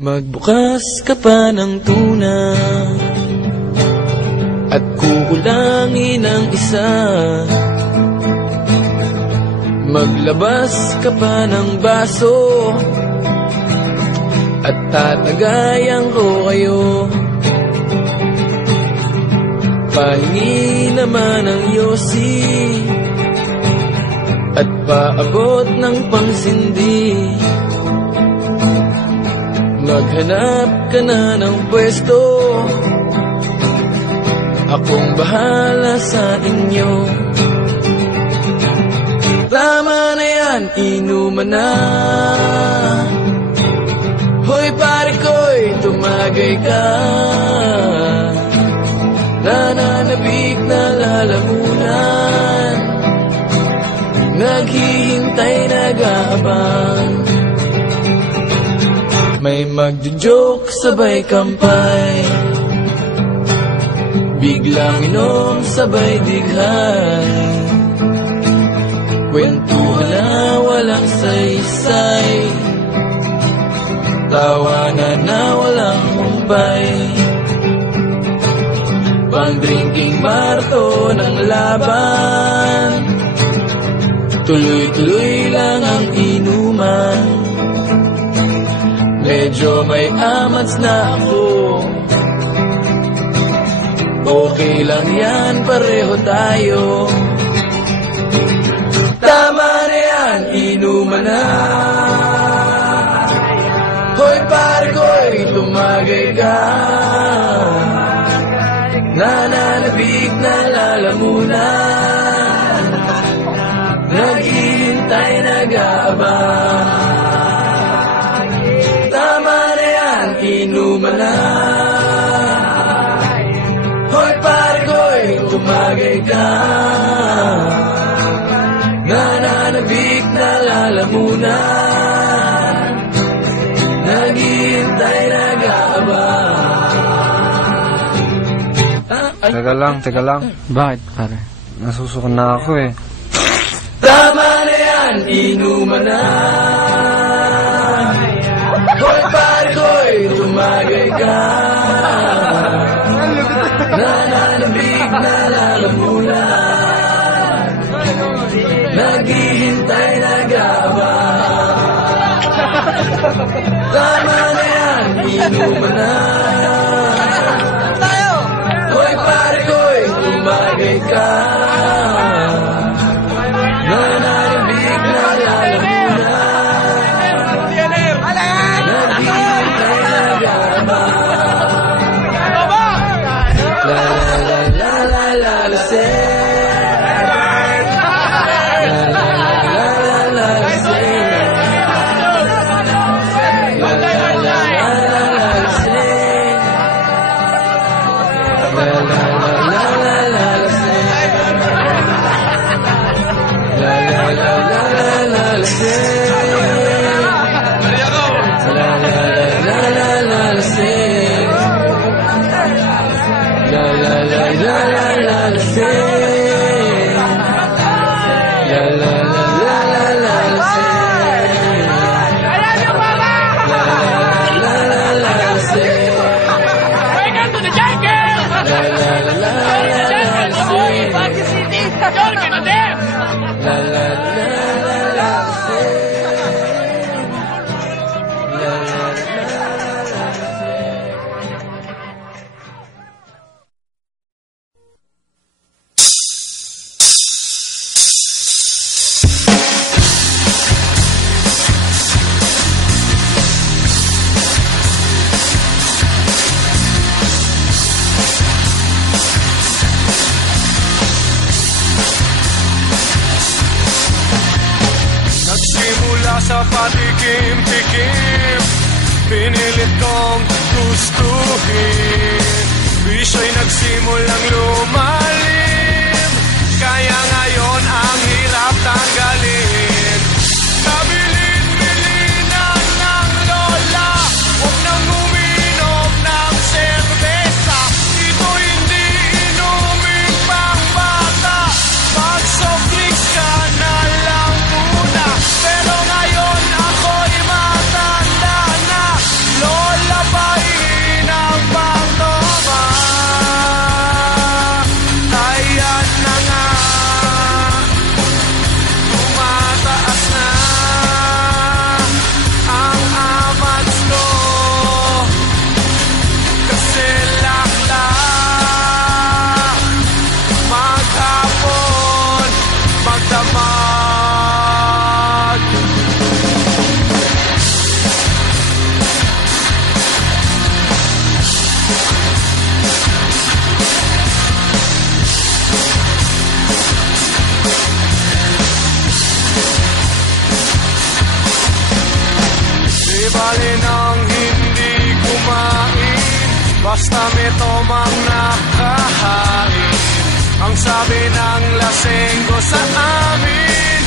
Magbukas ka pa ng tuna at kukulangin ang isa. Maglabas ka pa ng baso at tatagayan ko kayo. Pahingi naman ang yosi at paabot ng pangsindi. Maghanap ka na ng pwesto, akong bahala sa inyo. Tama na yan, inuman na. Hoy pare ko'y tumagay ka. Nananabik na lalamunan, naghihintay, nag-aabang. May magjo-joke sabay kampay, biglang inom sabay dighay. Kwentuhan na walang saysay, tawanan na walang humpay. Pang-drinking marathon ng laban, tuloy-tuloy lang ang inuman. Medyo may amats na ako, okay lang yan, pareho tayo. Tama na yan, inuman na. Hoy pare ko'y tumagay ka. Nananabik na lalamunan, naghihintay, nag-aabang. Inuman na. Hoy pare ko'y tumagay ka. Nananabik na lalamunan, naghihintay, nag-aabang. Teka lang. Bakit, pare? Nasusukan na ako eh. Tama na yan, inuman na. Hoy pare ko'y tumagay ka. Nananabik na lalamunan, naghihintay, nag-aabang. Tama na yan, inuman na. Hoy pare ko'y tumagay ka. Nananabik na lalamunan, naghihintay, nag-aabang. La la la la la la say. La la la la la la say. La la la la la la say. La la la la la la say. La la la la la la say. La la la la la la say. La la la la la la la say. La la la la la la la say. La la la la la say. Welcome to the jungle! La la la la la la say. Baguio City! You're gonna dance! La la la la la say. La la la la la say. Nagsimula sa patikim-tikim, pinilit kong gustuhin. Bisyo'y nagsimulang lumalim, kaya ngayon ang hirap tanggalin. Kabilin-bilinan ng lola, huwag nang uminom ng serbesa. Ito hindi inumin pang bata, mag-soft drinks ka na lang muna. Pero ngayon ako'y matanda na, lola. basta may tomang nakahain. Ang sabi ng lasenggo sa amin,